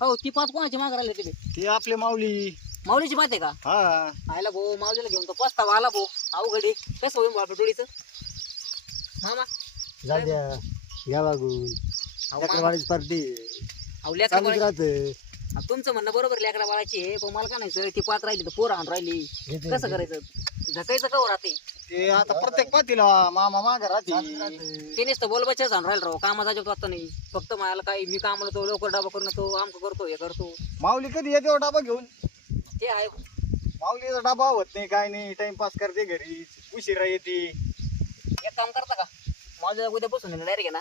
हो ती पाच कोणाची माग राहिली तिथे ती आपली माऊली. माऊलीची पात आहे का? हा. आयला भाऊ माऊलीला घेऊन तो पस्तावा आला भाऊ. अवघडी कसं होईल बापा टोळीचं मामा? जा द्या. घ्या वागून अहो, मामा, लेकरवाडीची पार्टी. अहो, लेकरं चालूच बाळा- राहत. अहो, तुमचं म्हणणं बरोबर लेकरा बाळाची आहे पण मला का नाही सर ती पात राहिली तर पोरं आणून राहिली. कसं करायचं? ढकायचं का राहते ते आता प्रत्येक पातीला मामा माग राहते ते नुसतं बोल बच्चाच आणून राहिलं राव कामाचा जात आता नाही. फक्त मला काय मी कामाला तो लवकर डबा करून तो आमक करतो हे करतो. माऊली कधी येते हो डबा घेऊन? ते आहे. माऊलीचा डबा होत नाही काय नाही टाइमपास करते घरी उशिरा येते. एक काम करता का? माझं उद्यापासून डायरेक्ट आहे ना?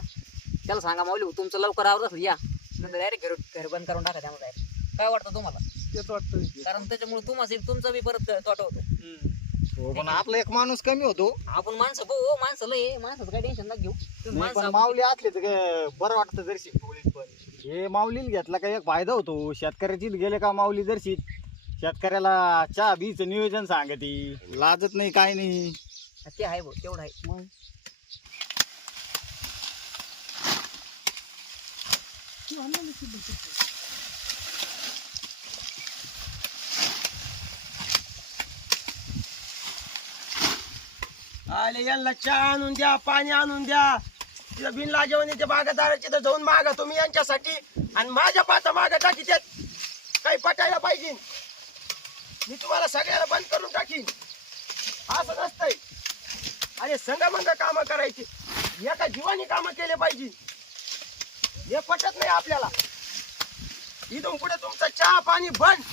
त्याला सांगा माऊली तुमचं लवकर आवडत असेल या. नंतर डायरेक्ट घर घर बंद करून टाका त्यामुळे डायरेक्ट काय वाटतं तुम्हाला? तेच वाटतं कारण त्याच्यामुळे तुम्हाला तुमचा बी परत तोटा होतो. हो पण आपला एक माणूस कमी होतो. आपण माणसं भाऊ माणसं लय माणसाचं काय टेन्शन नका घेऊ. तुम्ही नाही, माणसं पण आपण- माऊली असले तर काय बरं वाटतं जरशी पण हे माऊलीला घेतला का एक फायदा होतो? शेतकऱ्याची गेले का माऊली जरशी शेतकऱ्याला चहा बीच नियोजन सांगती. लाजत नाही काय नाही. ते आहे भाऊ तेवढं आहे. आले यांना चहा आणून द्या पाणी आणून द्या. तिथं बिनला जेवणीच्या बागादाराची तर जाऊन मागा तुम्ही यांच्यासाठी. आणि माझ्या पाचा मागा टाकी त्यात काही पटायला पाहिजे. मी तुम्हाला सगळ्याला बंद करून टाकीन. असं नसतंय. अरे संगमंग कामं करायची. एका जीवानी कामं केले पाहिजे. हे पटत नाही आपल्याला. इथून पुढे तुमचं चहा पाणी बंद.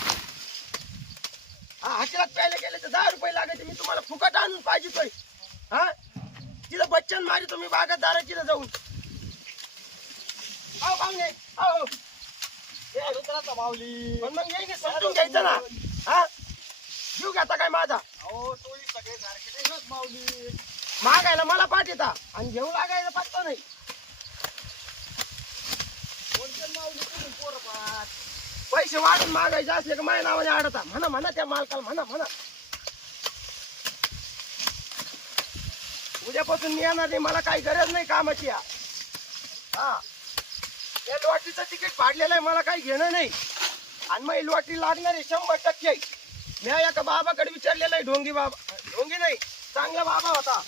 हा हॉटेलात प्यायला गेले तर दहा रुपये लागायचे. मी तुम्हाला फुकट आणून पाहिजे हा? तिथं बच्चन मारी तुम्ही बागायतदाराची जाऊन. पाहुणे रुद्राचा माऊली. पण मग येईन समजून घ्यायचं ना. हा? जीव घेता काय माझा? अहो टोळी सगळे सारखे नाही होत माऊली. मागायला मला पाठ येता. आणि घेऊ लागायला पाठतो नाही. कोणते माऊली तुम्ही पैसे वाढून मागायचे असले का माझ्या नावाने आडता. म्हणा म्हणा त्या मालकाला म्हणा म्हणा. उद्यापासून मी येणार नाही मला काही गरज नाही कामाची या. हा. या लॉटरीचं तिकीट फाडलेलं आहे मला काही घेणं नाही. आणि मग लॉटरी लागणार आहे शंभर टक्के. मी एका बाबाकडे विचारलेलं आहे ढोंगी बाबा ढोंगी नाही चांगला बाबा होता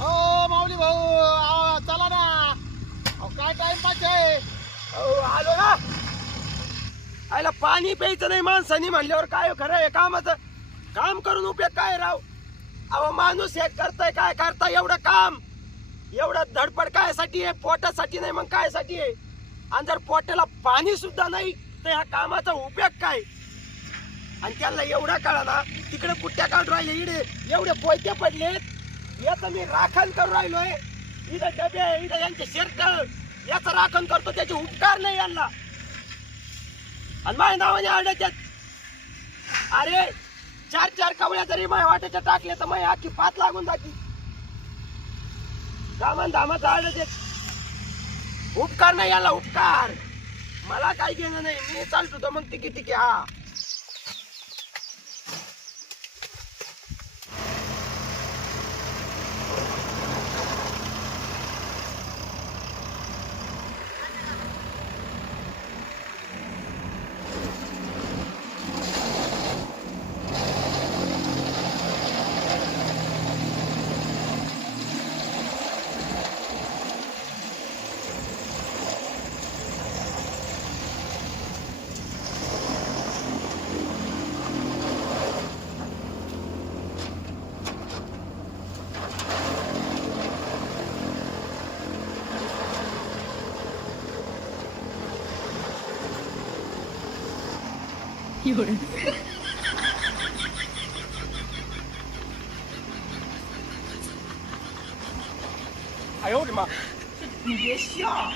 ओ माऊली भाऊ अहो, चला ना अहो, काय टाइमपास आहे अहो, आलो ना आयला पाणी प्यायचं नाही माणसानी म्हणल्यावर काय खरं आहे? कामाचं काम करून उपयोग काय राव? अहो माणूस हे करताय काय करताय? एवढं काम एवढं धडपड कायसाठी आहे? पोटासाठी नाही मग कायसाठी आहे? आणि जर पोटाला पाणी सुद्धा नाही तर ह्या कामाचा उपयोग काय? आणि त्यांना एवढा काळा ना तिकडे कुट्ट्या काढून राहिले? इडे एवढे पोयते पडलेत. याचं मी राखण करून राहिलोय. इथं डबे इथं यांचे शर्ट याचं राखण करतो त्याचे उपकार नाही यांना. आणि माझ्या नावाने आढळतात अरे चार चार कवळ्या जरी माझ्या वाट्याच्या टाकल्या तर माझी आखी पात लागून जाती. दामन दामाचं आढळतात उपकार नाही याला उपकार. मला काही घेणं नाही. मी चालतो तर मग तिकी तिकी हा. 有人。哎呦我的妈！你别笑。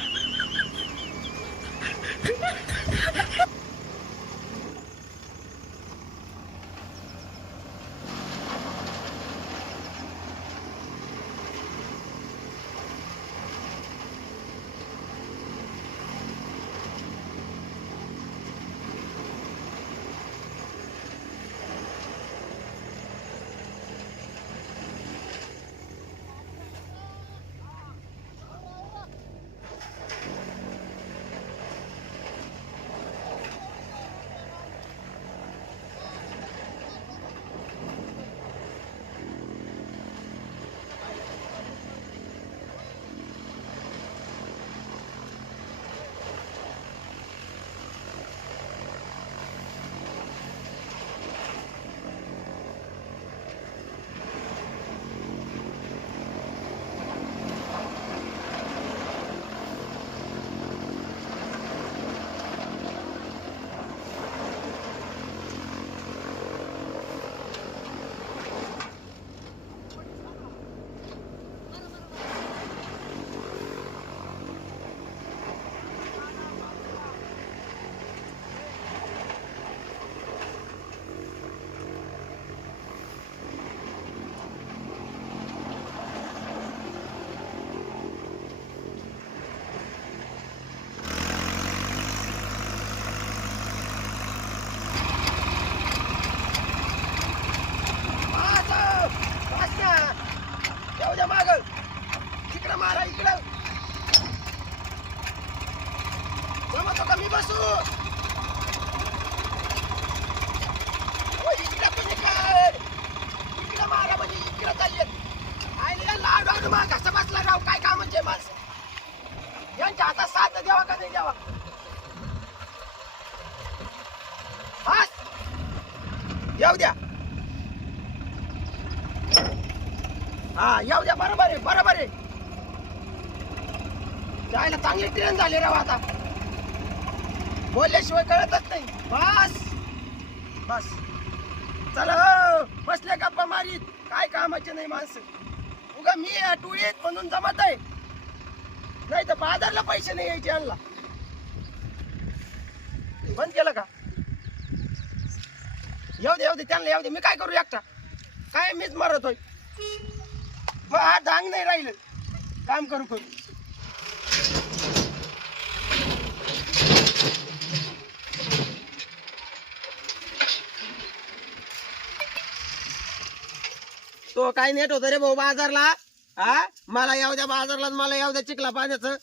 जायला झाले राव आता. बोलल्याशिवाय कळतच नाही. बस. बस. चला हो, बसले गप्पा मारीत. काय कामाचे नाही माणसं. उगा मी या टुळीत म्हणून जमत आहे. नाही तर बाजारला पैसे नाही यायचे आणला बंद केलं का? येऊ दे येऊ दे त्यांना येऊ दे. मी काय करू एकटा? काय मीच मरत होय? मग हा डांग नाही राहिलं. काम करू करू. तो काय नेट होत रे भाऊ बाजारला. हा? मला येऊ द्या बाजारला आणि मला येऊ द्या चिखला पाण्याचं.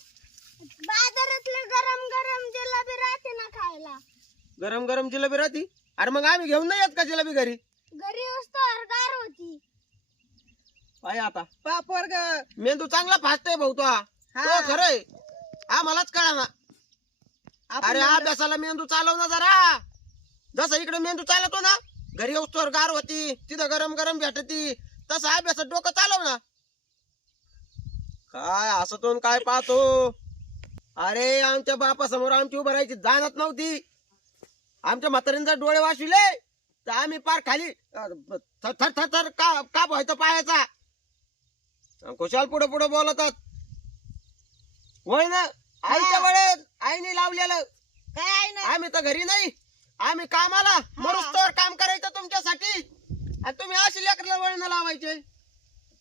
बाजारातले गरम गरम जिलेबी राहते ना खायला. गरम गरम जिलेबी राहती? अरे मग आम्ही घेऊन नाही येत का जिलेबी घरी? घरी वस्तू गार होती. आता. ग मेंदू चांगला फास्ट आहे भाऊ तो. हा. तो खरंय आम्हालाच कळा ना अरे अभ्यासाला मेंदू चालव ना जरा. जसं इकडे मेंदू चालवतो ना घरी येऊस्तोवर गार होती. तिथं गरम गरम भेटती. तसं अभ्यासात डोकं चालव ना. काय असं तो काय पाहतो? अरे आमच्या बापासमोर आमची उभं राहायची जाणत नव्हती. आमच्या म्हातारीने जर डोळे वाचविले तर आम्ही पार खाली अं, थर थर थर थर का का व्हायचं पायाचा? अन खुशाल पुढे पुढे बोलतात होय ना? आईच्या वेळेत आईने लावलेलं. काय आहे ना आम्ही तर घरी नाही. आम्ही कामाला मरुस्तवर काम करायचं तुमच्यासाठी. आणि तुम्ही अशी लेकरला वळण लावायचे?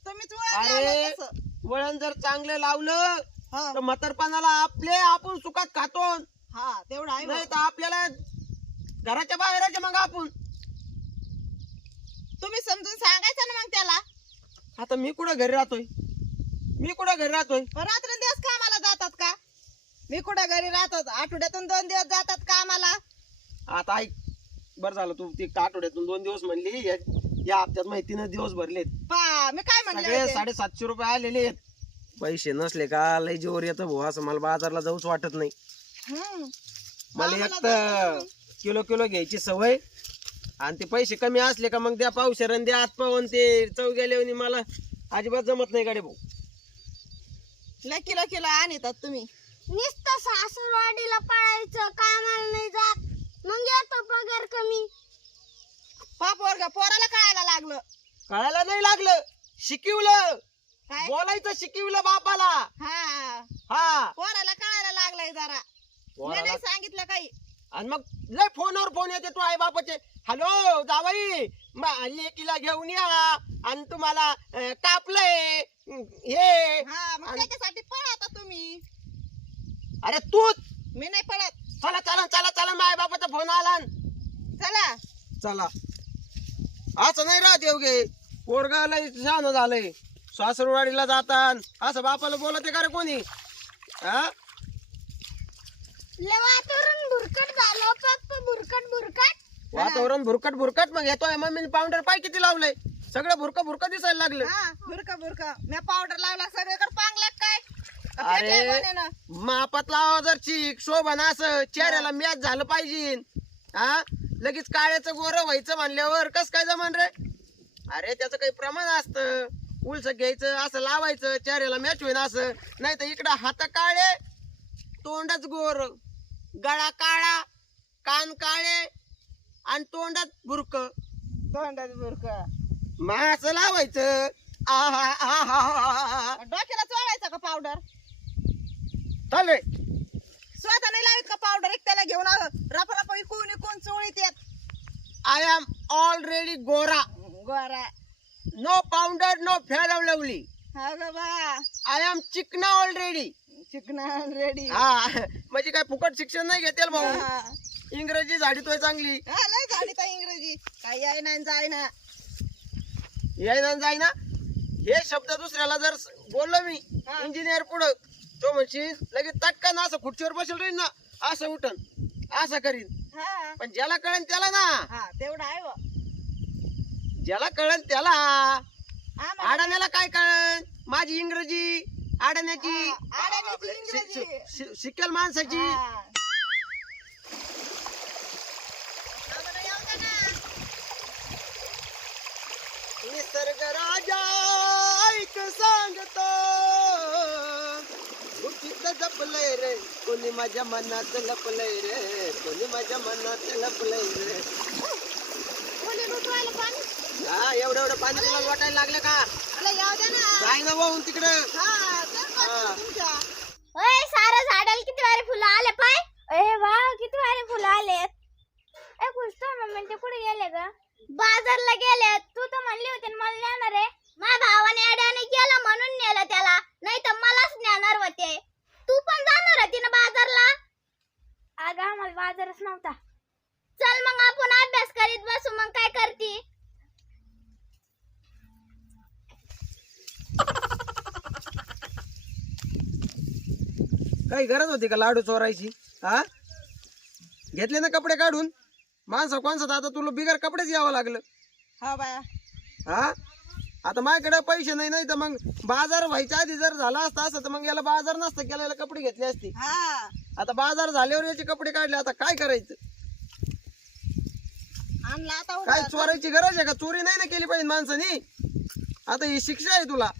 तुम्हीच वळण अरे लावलं तसं. वळण जर चांगलं लावलं हा. तर म्हातारपणाला आपले आपण सुखात खातो. हा तेवढं आहे नाही. तर आपल्याला घराच्या बाहेरचे मग आपण. तुम्ही समजून सांगायचं ना मग त्याला. आता मी कुठं घरी राहतोय? मी कुठं घरी राहतोय? पण रात्रंदिवस कामाला जातात का? मी कुठं घरी राहतो आठवड्यातून दोन दिवस जातात कामाला. आता ऐक बरं झालं तू ती आठवड्यातून दोन दिवस म्हणली या या हप्त्यात माहितीनं दिवस भरलेत. पा मी काय सगळे? साडेसातशे रुपये आलेले आहेत. पैसे नसले का लय जोर येतं भाऊ असं मला बाजारला जाऊच वाटत नाही. हम्म. मला एक तर किलो किलो घ्यायची सवय आणि ते पैसे कमी असले का मग द्या पावशरण द्या आत पाहून ते चव गेल्यावर मला अजिबात जमत नाही गाडी भाऊ. लय किलो किलो आणतात तुम्ही. नुसतं सासूरवाडीला पळायचं कामाला नाही जात. मग येतो पगार कमी. पाप वर्ग पोराला लागलं? कळायला नाही लागलं. शिकवलं. काय? बोलायचं शिकवलं बापाला. हा. हा. पोराला कळायला लागलंय जरा. मी पोराला- नाही सांगितलं काही. आणि मग लय फोनवर फोन येते तू आई बापाचे. हॅलो जावाई मा- लेकीला घेऊन या. आणि तुम्हाला अं, कापलंय. अं, हे. हा मग आणि- त्याच्यासाठी पळा आता तुम्ही. अरे तूच. मी नाही पळत. चला चला चला चला माझ्या बापाचा फोन आला. चला. चला. असं नाही राहत येवगे पोरगाला शहाणं झालंय. सासरवाडीला जातान असं बापाला बोलत का रे कोणी? हा? लय वातावरण भुरकट झालं पप्पा भुरकट भुरकट. वातावरण भुरकट भुरकट मग येतोय. मम्मीने पावडर पाय किती लावलंय? सगळं भुरकं भुरकं दिसायला लागलं. हा बुरका मी पावडर लावला सगळीकडे पांगला काय? का अरे. कोण्यानं? मापात लावा जर चीक शोभन असं. चेहऱ्याला मॅच झालं पाहिजे. हा? लगेच काळ्याचं गोरं व्हायचं म्हणल्यावर कस काय जमान रे? अरे त्याचं काही प्रमाण असतं. उलस घ्यायचं असं लावायचं चेहऱ्याला मॅच होईन असं. नाही तर इकडं हात काळे तोंडच गोर. गळा काळा कान काळे आणि तोंडात बुरक. तोंडात बुरका. मग असं लावायचं. आहा आहा आहा डोक्याला चोळायचा का पावडर चालू स्वतः नाही लावित का पावडर एक त्याला घेऊन रफा रफा इकून इकून चोळीत येत? आय एम ऑलरेडी गोरा. गोरा. No powder no fair lovely हा ग बा? आय एम चिकना ऑलरेडी चिकना रेडी हा. म्हणजे काय फुकट शिक्षण नाही घेतेल भाऊ? इंग्रजी झाडीतोय चांगली. लय झाली तर इंग्रजी. काही आहे ना जाय ना. याय ना जाय ना हे शब्द दुसऱ्याला जर बोललो मी हा. इंजिनियर पुढं तो म्हणशील लगेच तटकन असं खुर्चीवर बसेल राहील ना असं उठन असं करीन. हा. पण ज्याला कळन त्याला ना. हा तेवढं आहे बुवा. ज्याला कळन त्याला. आम्हाला- अडाण्याला काय कळन? माझी इंग्रजी अडाण्याची हा, अडाण्याची आपल्या शि- इंग्रजी. शि- शि- शिकेल माणसाची. हा. निसर्ग राजा ऐक सांगतो जपलंय रे कोणी माझ्या मनात लपलंय रे कोणी माझ्या मनात लपलंय रे कोणी ऋतूवालं पाणी? हा एवढं एवढं पाणी तुला वाटायला लागलं का? मला ना. जाय ना वाहून तिकडं. हा तर करतो हा. तुमच्या. ओय सारं झाडाला किती वारे फुलं आले पाय. ए वा किती वारे फुलं आलेत. ए खुशतो मम्मी ते कुठे गेले ग? बाजारला गेले. तू तर म्हणली होती ना मला नेणार आहे. माझ्या भावाने अड्याने केलं म्हणून नेलं त्याला. नाही तर मलाच नेणार होते. तू पण जाणार होती ना बाजारला? अगं आम्हाला बाजारच नव्हता. चल मग आपण अभ्यास करीत बसू मग काय करती? काही गरज होती का लाडू चोरायची? हा? घेतले ना कपडे काढून? माणसं कोणसा आता तुला बिगर कपडेच यावं लागलं. हा बाया. हा? आता माझ्याकडे पैसे नाही नाही तर मग बाजार व्हायच्या आधी जर झाला असता असं तर मग याला बाजार नसतं केला याला कपडे घेतले असते. हा. आता बाजार झाल्यावर याचे कपडे काढले आता काय करायचं? आणला आता काय. चोरायची गरज आहे का? चोरी नाही ना केली पाहिजे माणसानी? आता ही शिक्षा आहे तुला.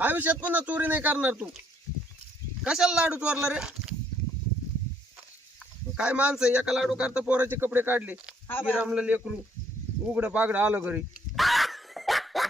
आयुष्यात पुन्हा चोरी नाही करणार तू. कशाला लाडू चोरला रे? काय माणसं आहे, एका लाडू करता पोराचे कपडे काढले. हा बा. विरामलं लेकरू. उघड पागड आलं घरी.